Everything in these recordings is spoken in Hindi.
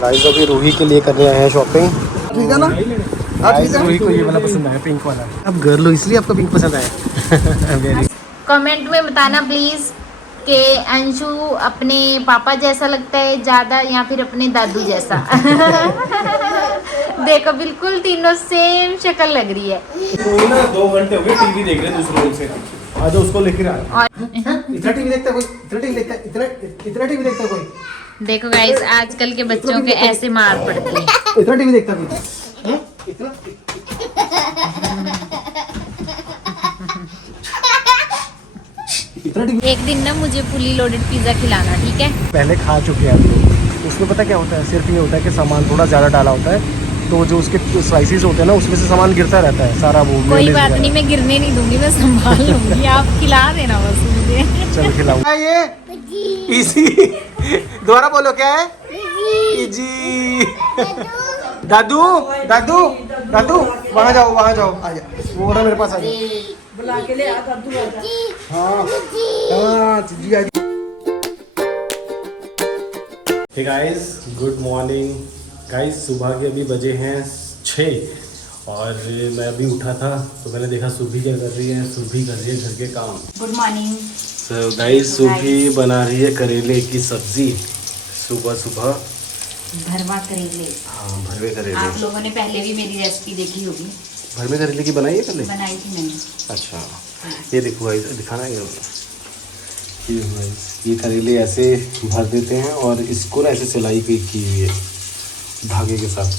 गाइस अभी रूही के लिए कर रहे हैं शॉपिंग। ठीक है ना? गाइस रूही को ये वाला पसंद आया, पिंक वाला। अब गर्ल हो इसलिए आपको पिंक पसंद आया। वेरी कमेंट में बताना प्लीज कि अंशु अपने पापा जैसा लगता है ज्यादा या फिर अपने दादू जैसा। देखो बिल्कुल तीनों सेम शक्ल लग रही है। तो ना 2 घंटे हो गए टीवी देख रहे हैं दूसरे रूम से। आज उसको लेकर आ। इतना टीवी देखता कोई? इतना टीवी देखता कोई? देखो गाइस आजकल के बच्चों के ऐसे मार पड़ती है। इतना टीवी देखता कोई? इतना एक दिन ना मुझे फुली लोडेड पिज्जा खिलाना, ठीक है? पहले खा चुके हैं हम लोग। उसमें पता क्या होता है, सिर्फ ये होता है कि सामान थोड़ा ज़्यादा डाला होता है, तो जो उसके स्लाइसेस होते हैं ना उसमें से सामान गिरता रहता है सारा। वो कोई बात नहीं, मैं गिरने नहीं दूंगी, मैं संभाल लूंगी। आप खिला देना बस मुझे। चल खिलाओ। ये इजी दोबारा बोलो, क्या है? इजी। दादू दादू दादू वहाँ जाओ, वहाँ जाओ, आ जा। वो बोला मेरे पास आ जाओ। बुला के ले आ दादू आ जा। हाँ हाँ जी आ जी। Hey guys good morning guys. सुबह के अभी बजे हैं 6 और मैं अभी उठा था तो मैंने देखा सुरभि क्या कर रही है। सुरभि कर रही है घर के काम। Good morning. तो गाइस सुरभि बना रही है करेले की सब्जी सुबह सुबह। भरवा करेले। हाँ भरवे करेले। आप लोगों ने पहले भी मेरी रेसिपी देखी होगी। भरवे करेले की बनाई है पहले? बनाई थी मैंने। अच्छा ये देखो गाइस, दिखाना है ये करेले ऐसे भर देते हैं और इसको ना ऐसे सिलाई की हुई है धागे के साथ,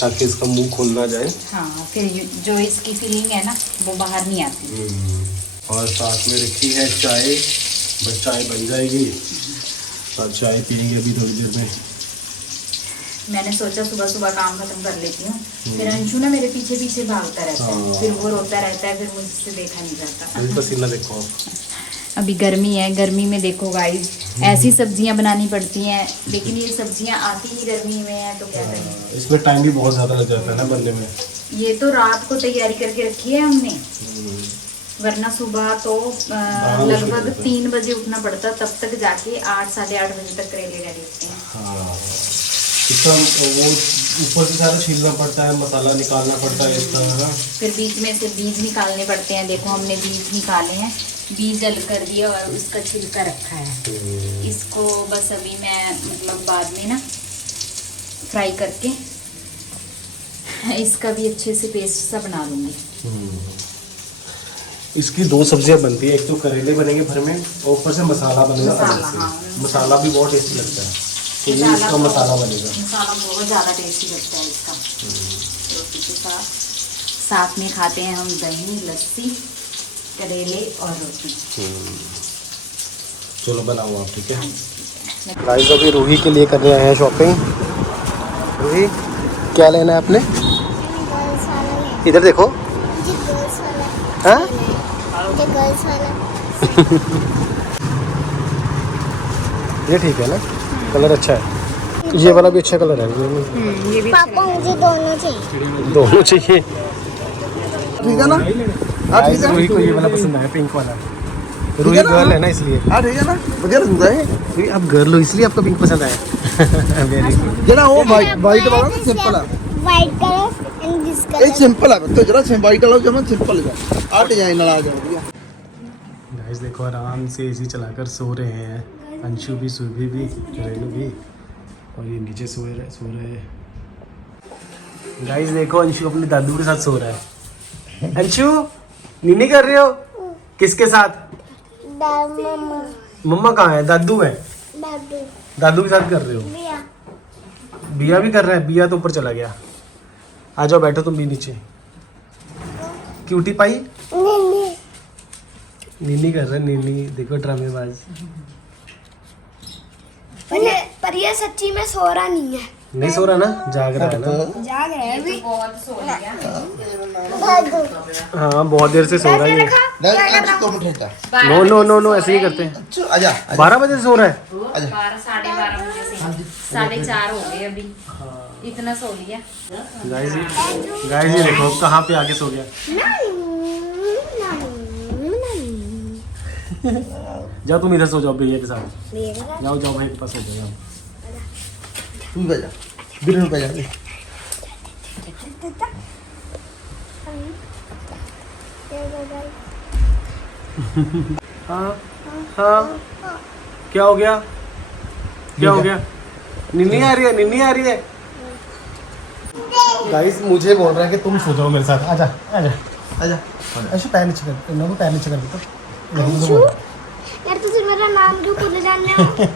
ताकि इसका मुंह खोल ना जाए। हाँ फिर जो इसकी फीलिंग है ना वो बाहर नहीं आती। और साथ में रखी है चाय, बस चाय बन जाएगी और चाय पियेंगे अभी थोड़ी देर में। मैंने सोचा सुबह सुबह काम खत्म कर लेती हूँ, फिर अंशु ना मेरे पीछे पीछे भागता रहता है, फिर वो रोता रहता है, फिर मुझसे देखा नहीं जाता। अभी पसीना देखो आप। अभी गर्मी है, गर्मी में देखो गाइस ऐसी सब्जियां बनानी पड़ती हैं, लेकिन ये सब्जियां आती ही गर्मी में है तो क्या करें। इसमें टाइम भी बहुत ज़्यादा लग जाता है ना बनने में। ये तो रात को तैयारी करके रखी है हमने, वरना सुबह तो लगभग 3 बजे उठना पड़ता, तब तक जाके 8 साढ़े 8 बजे तक करेले रेडी होते हैं। हाँ इसका वो ऊपर से सारा छीलना पड़ता है, मसाला निकालना पड़ता है इसका। फिर बीच में से बीज निकालने पड़ते हैं। देखो हमने बीज निकाले हैं, बीज अलग कर दिया और उसका छिलका रखा है। इसको बस अभी मैं मतलब बाद में ना फ्राई करके इसका भी अच्छे से पेस्ट सा बना लूँगी। इसकी 2 सब्जियां बनती है, एक तो करेले बनेंगे भर में और ऊपर से मसाला बनेगा अलग से। हाँ, मसाला भी बहुत टेस्टी लगता है, तो ये इसका मसाला बनेगा। मसाला बहुत ज़्यादा टेस्टी लगता है इसका। रोटी के साथ साथ में खाते हैं हम दही, लस्सी, करेले और रोटी। चलो बनाओ आप, ठीक है? गाइस अभी रूही के लिए कर रहे हैं शॉपिंग। रूही क्या लेना है आपने? इधर देखो। हाँ ये ठीक है ना, कलर अच्छा है। ये वाला भी अच्छा कलर है। ये भी पापा मुझे दोनों चाहिए। दोनों चाहिए। ठीक है ना? गाइस रूही को ये वाला पसंद आया, पिंक वाला। रूही गर्ल है ना इसलिए। हाँ ठीक है ना, बढ़िया लगता है। रूही आप गर्ल हो इसलिए आपको पिंक पसंद आया। Very good. जरा वो वाइट वाला ना सिंपल है। व्हाइट कलर एंड दिस ये सिंपल है तो जरा वाइट वाला जो सिंपल है। आ डिजाइन वाला आ जाओ। गाइस देखो आराम से एसी चलाकर सो रहे हैं, अंशु भी, सुरभि भी, करेलू भी, और ये नीचे सो रहे हैं। गाइस देखो अंशु अपने दादू के साथ सो रहा है। अंशु नीनी कर रहे हो? किसके साथ? मम्मा मम्मा कहाँ है? दादू है। दादू दादू के साथ कर रहे हो? बिया बिया भी कर रहा है। बिया तो ऊपर चला गया। आ जाओ बैठो तुम भी नीचे। क्यूटी पाई नहीं नीनी कर रहे हैं। नीनी देखो ड्रामेबाज। पर ये सच्ची में सो रहा नहीं है। नहीं सो रहा ना, जाग रहा है ना। जाग रहा है अभी। बहुत सो लिया। हाँ बहुत देर से सो रहा है ये। नो नो नो नो ऐसे ही करते हैं। आजा 12 बजे से सो रहा है। 12 साढ़े 12 बजे से 4:30 हो गए अभी। इतना सो लिया। गाइस ये देखो कहाँ पे आके सो गया। जाओ तुम इधर सो जाओ भैया के साथ। जाओ जाओ भाई के पास सो जाओ। तू भी बजा बिरन बजा ले हाँ हाँ क्या हो गया क्या हो गया निन्नी आ रही है निन्नी आ रही है गाइस मुझे बोल रहा है कि तुम सो जाओ मेरे साथ आजा आजा आजा ऐसे पैर नीचे कर मैं पैर नीचे कर देता अंशु यार तुझे मेरा नाम क्यों भूल जाने हो?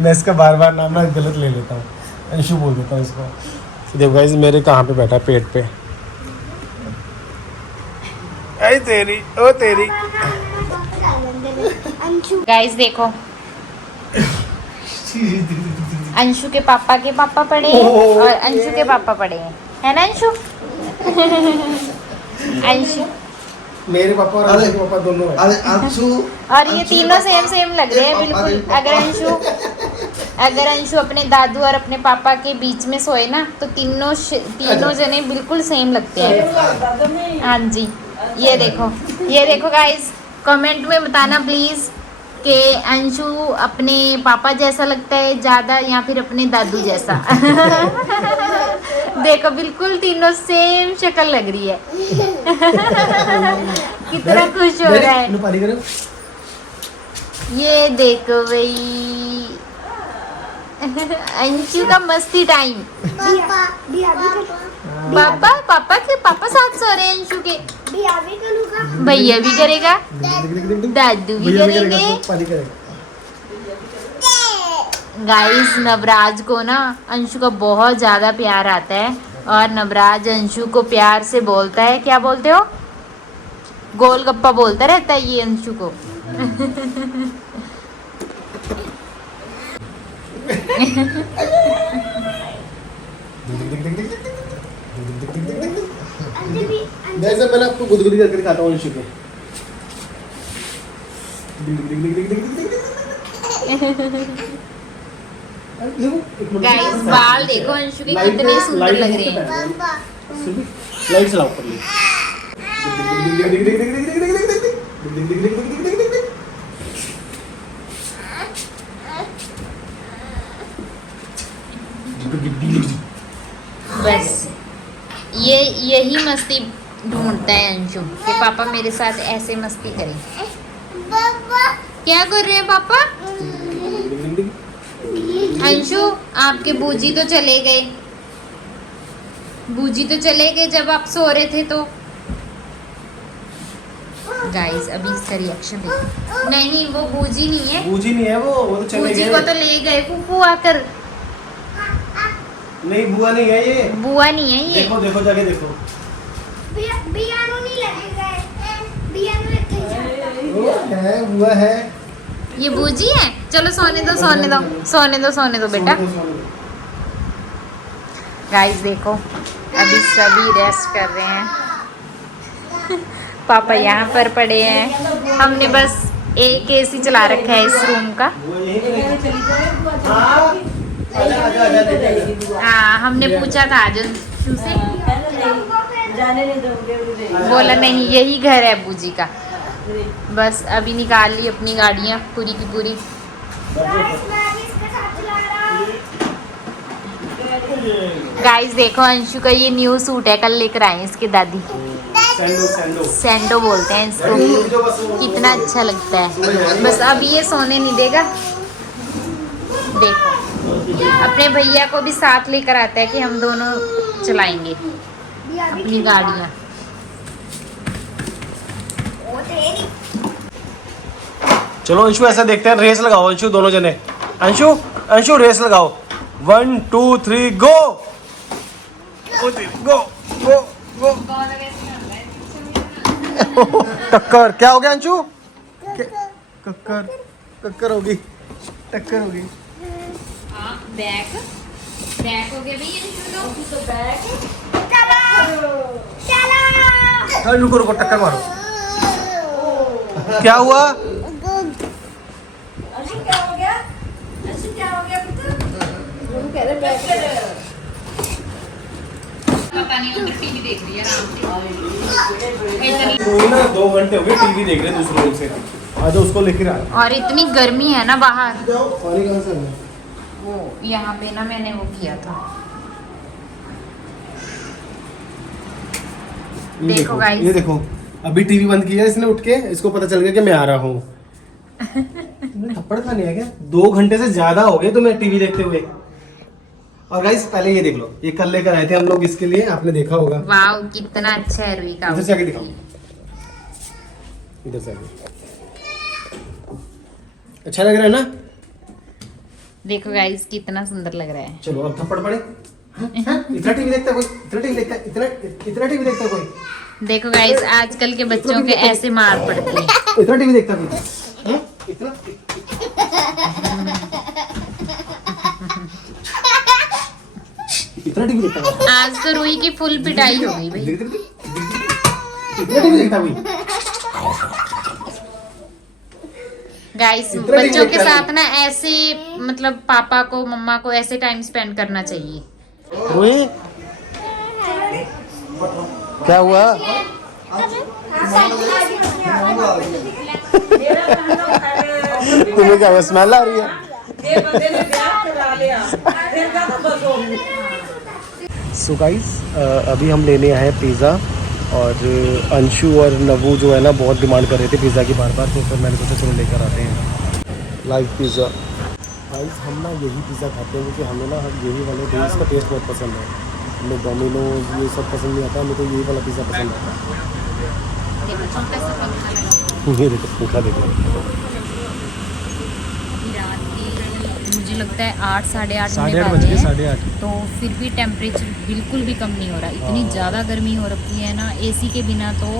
मैं इसका बार बार नाम ना गलत ले लेता हूँ अंशु बोल देता हूँ इसको देखो गाइस मेरे कहाँ पे बैठा पेट पे आई तेरी ओ तेरी अंशु गाइस देखो अंशु के पापा पड़े हैं और अंशु के पापा पड़े हैं है ना अंशु अंशु मेरे पापा और अंशु के पापा दोनों हैं अरे अंशु और ये तीनों सेम लग रहे हैं बिल्कुल अगर अंशु अपने दादू और अपने पापा के बीच में सोए ना तो तीनों जने बिल्कुल सेम लगते हैं हाँ जी ये देखो गाइस कमेंट में बताना प्लीज कि अंशु अपने पापा जैसा लगता है ज्यादा या फिर अपने दादू जैसा देखो बिल्कुल तीनों सेम शक्ल लग रही है कितना खुश हो रहा है ये देखो भाई अंशु का मस्ती टाइम पापा साथ सो रहे हैं अंशु के भैया भी करेगा दादू भी करेंगे गाइस नवराज को ना अंशु का बहुत ज्यादा प्यार आता है और नवराज अंशु को प्यार से बोलता है क्या बोलते हो गोलगप्पा बोलता रहता है ये अंशु को जैसे मैंने आपको गुदगुदी करके दिखाता हूँ अंशु के गाइस बाल देखो अंशु के कितने सुंदर लग रहे हैं लाइट चलाओ ऊपर ले बस ये यही मस्ती ढूंढता है अंशु कि पापा मेरे साथ ऐसे मस्ती करें क्या कर रहे हैं पापा अंशु आपके बूजी तो चले गए जब आप सो रहे थे तो गाइस अभी इसका रिएक्शन देखो नहीं वो बूजी नहीं है वो तो चले बूजी गए को तो ले गए फूफू आकर नहीं बुआ नहीं है ये देखो जाके देखो है बुआ है ये बूजी है चलो सोने दो बेटा गाइस देखो अभी सभी रेस्ट कर रहे हैं पापा यहाँ पर पड़े हैं हमने बस एक एसी चला रखा है इस रूम का हाँ हमने पूछा था आज अंशु से बोला नहीं यही घर है बूजी का बस अभी निकाल ली अपनी गाड़ियाँ पूरी की पूरी गाइस देखो अंशु का ये न्यू सूट है कल लेकर आए इसके दादी सैंडो बोलते हैं इसको कितना अच्छा लगता है बस अभी ये सोने नहीं देगा देखो अपने भैया को भी साथ लेकर आता है कि हम दोनों चलाएंगे अपनी गाड़ियाँ चलो अंशु ऐसा देखते हैं रेस लगाओ अंशु दोनों जने अंशु रेस लगाओ 1 2 3 गो गो गो गो टक्कर क्या हो गया अंशु टक्कर होगी बैक हो गया भैया तो बैक चलो रुको टक्कर मारो क्या हुआ पता नहीं उधर टीवी देख रही है आराम से कोई ना 2 घंटे हो गए टीवी देख रहे दूसरे रूम से आज उसको लेकर आ और इतनी गर्मी है ना बाहर पानी कहाँ से वो यहाँ पे ना मैंने वो किया था। ये देखो guys। ये देखो अभी टीवी बंद किया इसने उठ के, इसको पता चल गया कि मैं आ रहा हूँ। थप्पड़ खाने है क्या? 2 घंटे से ज्यादा हो गए तुम्हें टीवी देखते हुए। और गाइस पहले ये देख लो, ये कल लेकर आए थे हम लोग इसके लिए, आपने देखा होगा। वाव कितना अच्छा है रुई का। इधर से आके दिखाओ, इधर से आके। अच्छा लग रहा है ना? देखो गाइस कितना सुंदर लग रहा है। चलो अब थप्पड़ पड़े। हाँ? इतना टीवी देखता कोई? इतना टीवी देखता? इतना टीवी देखता कोई? देखो गाइस आजकल के बच्चों के ऐसे मार पड़ती है। इतना टीवी देखता कोई? हाँ? इतना इतना टीवी देखता कोई? आज तो रुई की फुल पिटाई हो गई भाई। इतना टीवी देखता कोई? गाइस इतना नहीं बच्चों के देखता साथ ना ऐसे मतलब पापा को मम्मा को ऐसे टाइम स्पेंड करना चाहिए। रुई क्या हुआ? तुम्हें क्या स्मेल आ रही है? सो गाइस अभी हम लेने आए हैं पिज़्ज़ा, और अंशु और नवू जो है ना बहुत डिमांड कर रहे थे पिज़्ज़ा की बार बार, तो फिर मैंने सोचा चलो लेकर आते हैं लाइव पिज़्ज़ा। गाइस हम ना यही पिज़्ज़ा खाते हैं क्योंकि हमें ना यही वाले डेज का टेस्ट बहुत पसंद है। हमें डोमिनोज ये सब पसंद नहीं आता, हमें तो यही वाला पिज़्ज़ा पसंद आता है। देखो छोटा सा पंखा लगा। ये देखो पंखा देखो। रात की मुझे लगता है 8 साढ़े 8 साढ़े 8 बज गए, 8:30। तो फिर भी टेम्परेचर बिल्कुल भी कम नहीं हो रहा। इतनी ज़्यादा गर्मी हो रखी है ना, एसी के बिना तो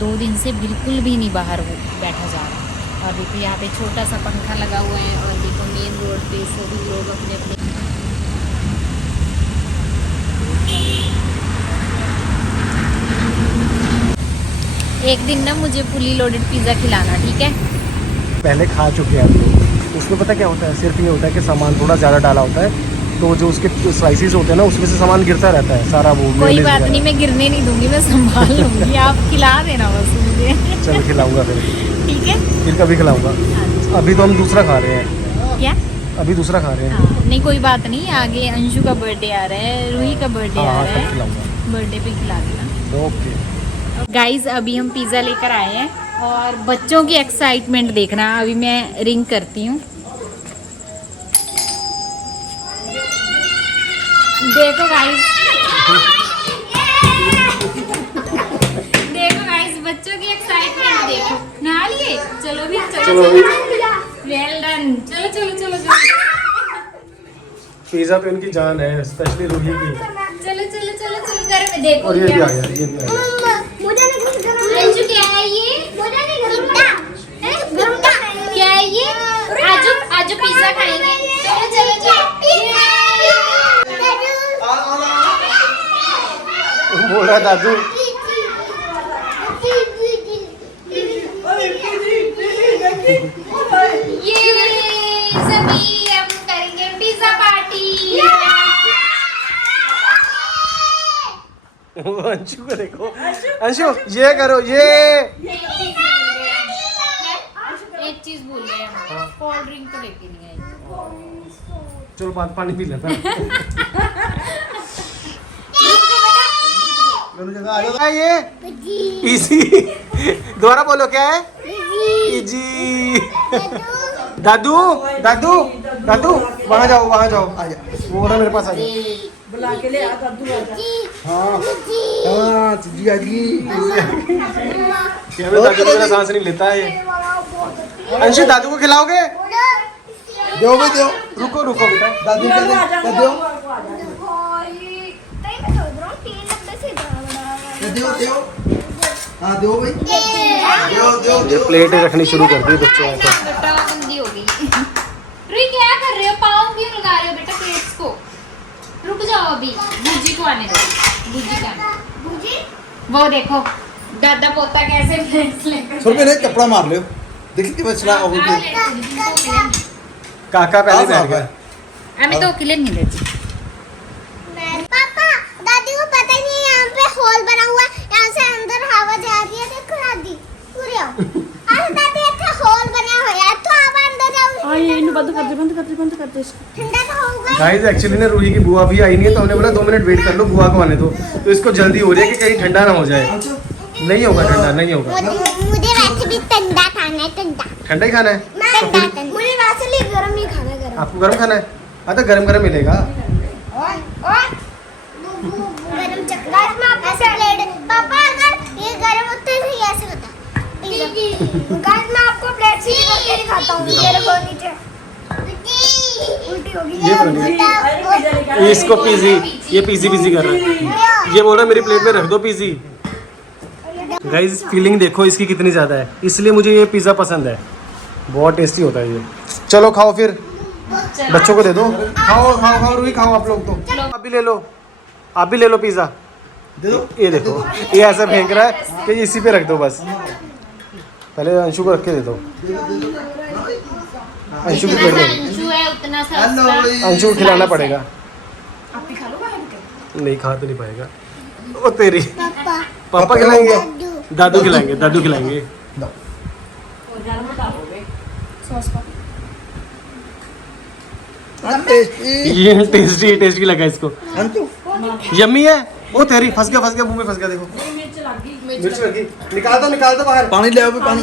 2 दिन से बिल्कुल भी नहीं बाहर बैठा जा रहा। और देखो यहाँ पे छोटा सा पंखा लगा हुआ है, और देखो मेन रोड पे सभी लोग अपने अपने एक दिन ना मुझे फुली लोडेड पिज़्ज़ा खिलाना, ठीक है? पहले खा चुके हैं हम लोग। उसमें पता क्या होता है, सिर्फ ये होता है कि सामान थोड़ा ज़्यादा डाला होता है, तो जो उसके स्लाइसिस होते हैं ना उसमें से सामान गिरता रहता है सारा। वो कोई mayonnaise बात वगैरह। नहीं, मैं गिरने नहीं दूंगी, मैं संभाल लूंगी। आप खिला देना बस मुझे। चलो खिलाऊंगा फिर ठीक है? फिर कभी खिलाऊंगा। अभी तो हम दूसरा खा रहे हैं। क्या? अभी दूसरा खा रहे हैं। हाँ, नहीं कोई बात नहीं, आगे अंशु का बर्थडे आ रहा है, रूही का बर्थडे आ हाँ रहा तब है, खिलाऊंगा। बर्थडे पे खिला देना। ओके गाइज अभी हम पिज़्ज़ा लेकर आए हैं, और बच्चों की एक्साइटमेंट देखना। अभी मैं रिंग करती हूँ। देखो गाइज, देखो गाइज बच्चों की एक्साइटमेंट देखो। नहा लिए? चलो भी चलो अभी वेल डन। चलो चलो चलो चलो पिज़्ज़ा तो इनकी जान है, स्पेशली रूही की। चलो चलो चलो चलो घर में देखो। और ये भी क्या आ गया, ये भी आ गया। मुझे नहीं गरम अंशु क्या है ये? मुझे नहीं गरम क्या है ये? आजो आजो पिज़्ज़ा खाएंगे। चलो चलो चलो। बोल रहा है दादू। ये सभी हम करेंगे पिज़्ज़ा पार्टी। अंशु को देखो, अंशु ये करो, ये एक चीज भूल गए हम, कोल्ड ड्रिंक तो लेके नहीं आई। चलो पानी पी लेता। दोनों जगह आ जाओ। ये इजी दोबारा बोलो, क्या है? इजी। दादू दादू दादू वहाँ जाओ, वहाँ जाओ, आ जा। वो रहा मेरे पास, आ जाओ। बुला के ले आ दादू आजा। हाँ जी आ जी। दादू मेरा सांस नहीं लेता है ये। अंशु दादू को खिलाओगे? दो भाई दो। रुको रुको बेटा, दादू के दे दो। दो दो। हाँ दो भाई। दो दो ये प्लेट रखनी शुरू कर दी बच्चों को। बेटा गंदी हो गई। रुई क्या कर रहे हो? पाँव क्यों लगा रहे हो बेटा प्लेट्स को? रुक जाओ, अभी बूजी को आने दो। बूजी का वो देखो दादा पोता कैसे प्लेट्स लेकर सर मैंने कपड़ा मार लियो। देख के बचना हो गया। काका पहले बैठ गया। हमें तो अकेले नहीं देती। पापा दादी को पता ही नहीं यहाँ पे होल बना हुआ है, यहाँ से अंदर हवा जा रही है। देखो दादी पूरे आओ। अरे दादी अच्छा होल बना हुआ है, तो आप अंदर जाओ। हाँ ये इन्हें बंद कर दे इसको। ठंडा तो होगा। गाइस एक्चुअली ना रूही की बुआ भी आई नहीं है तो हमने बोला 2 मिनट वेट कर लो बुआ को आने दो, तो इसको जल्दी हो रही है कि कहीं ठंडा ना हो जाए। नहीं होगा ठंडा, नहीं होगा। मुझे वैसे भी ठंडा खाना है, ठंडा ठंडा ही खाना है तो फिर मुझे वैसे भी गर्म ही खाना है, गर्म। आपको गर्म खाना है? हाँ तो गर्म गर्म मिलेगा। गरम चकला ऐसे प्लेट। पापा अगर ये गरम होता है तो ये ऐसे होता है। गाइस मैं आपको प्लेट से करके दिखाता हूँ। मेरे को नीचे उल्टी होगी। ये बन इसको पीजी, ये पीजी कर रहा है। ये बोल रहा है मेरी प्लेट में रख दो पीजी। गाइस फीलिंग देखो इसकी कितनी ज़्यादा है, इसलिए मुझे ये पिज़्ज़ा पसंद है, बहुत टेस्टी होता है ये। चलो खाओ फिर, बच्चों को दे दो। खाओ खाओ खाओ रूही, खाओ आप लोग तो। आप भी ले लो, आप भी ले लो पिज़्ज़ा। ये देखो ये ऐसा फेंक रहा है कि इसी पे रख दो बस। पहले अंशु को रख के दे दो। अंशु की प्लेट में अंशु है उतना सस्ता। अंशु को खिलाना पड़ेगा। नहीं खा तो नहीं पाएगा। ओ तेरी पापा खिलाएंगे, दादू खिलाएंगे, दादू खिलाएंगे। ये टेस्टी लगा इसको। यम्मी है। ओ तेरी फंस गया मुंह में फंस गया। देखो मिर्च लगी। निकाल दो बाहर। पानी ले आओ पानी।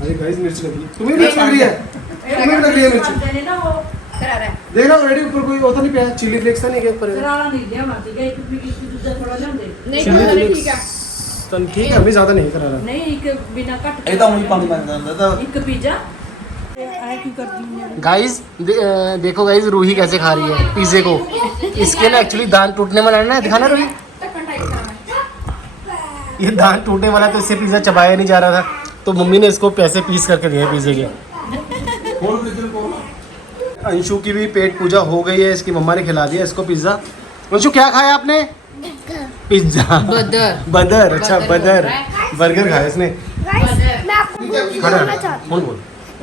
अरे गाइस मिर्च लगी। तुम्हें मिर्च लग रही है? तुम्हें भी लग रही है मिर्च? देखना ऑलरेडी ऊपर कोई होता नहीं, प्याज चिली फ्लेक्स था नहीं क्या ऊपर? चिली फ्लेक्स ठीक है, अभी ज्यादा नहीं करा रहा। ਇਹ ਤਾਂ ਉਹੀ ਪਾਣੀ ਬਣ ਜਾਂਦਾ ਤਾਂ गाइस देखो गाइस रूही कैसे खा रही है पिज़्ज़े को। इसके ना एक्चुअली दांत टूटने वाला है ना, दिखाना रूही। ये दांत टूटने वाला तो इससे पिज़्ज़ा चबाया नहीं जा रहा था, तो मम्मी ने इसको पैसे पीस करके दिए पिज़्ज़े के। अंशु की भी पेट पूजा हो गई है, इसकी मम्मा ने खिला दिया इसको पिज़्ज़ा। अंशु क्या खाया आपने? पिज़्ज़ा बदर। अच्छा बदर बर्गर खाया इसने।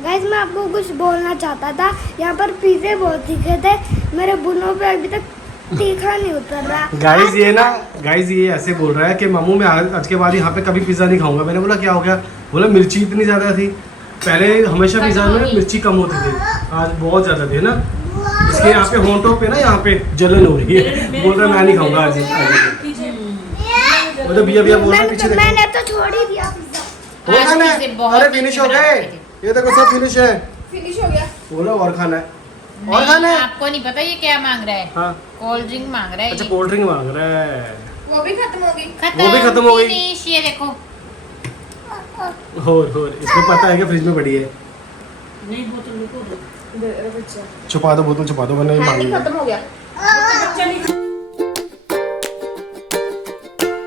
गाइस मैं आपको कुछ बोलना चाहता था। यहाँ पर पिज़्ज़े बहुत तीखे थे, मेरे बुनों पे अभी तक तीखा नहीं उतर रहा। गाइस ये ऐसे बोल रहा है कि मामू मैं आज के बाद यहाँ पे कभी पिज़्ज़ा नहीं खाऊंगा। मैंने बोला क्या हो गया? बोला मिर्ची इतनी ज़्यादा थी। पहले हमेशा पिज़्ज़ा में मिर्ची कम होती थी, आज बहुत ज़्यादा थी ना। इसके यहाँ पे होंठों पे ना यहाँ पे जलन हो रही है। बोल रहा मैं नहीं खाऊंगा आज। मतलब भैया बोल रहा है पीछे देखो। मैंने तो छोड़ ही दिया पिज़्ज़ा। और खाना है? अरे फिनिश हो गए, ये देखो सब फिनिश है। फिनिश हो गया। बोलो और खाना है, और खाना है। आपको नहीं पता ये क्या मांग रहा है? हाँ कोल्ड ड्रिंक मांग रहा है। अच्छा कोल्ड ड्रिंक मांग रहा है। वो भी खत्म हो गई। वो भी खत्म हो गई। फिनिश, ये देखो और इसको पता है कि फ्रिज में पड़ी है। छुपा दो बोतल, छुपा दो वरना ये मांगेगा। खत्म हो गया।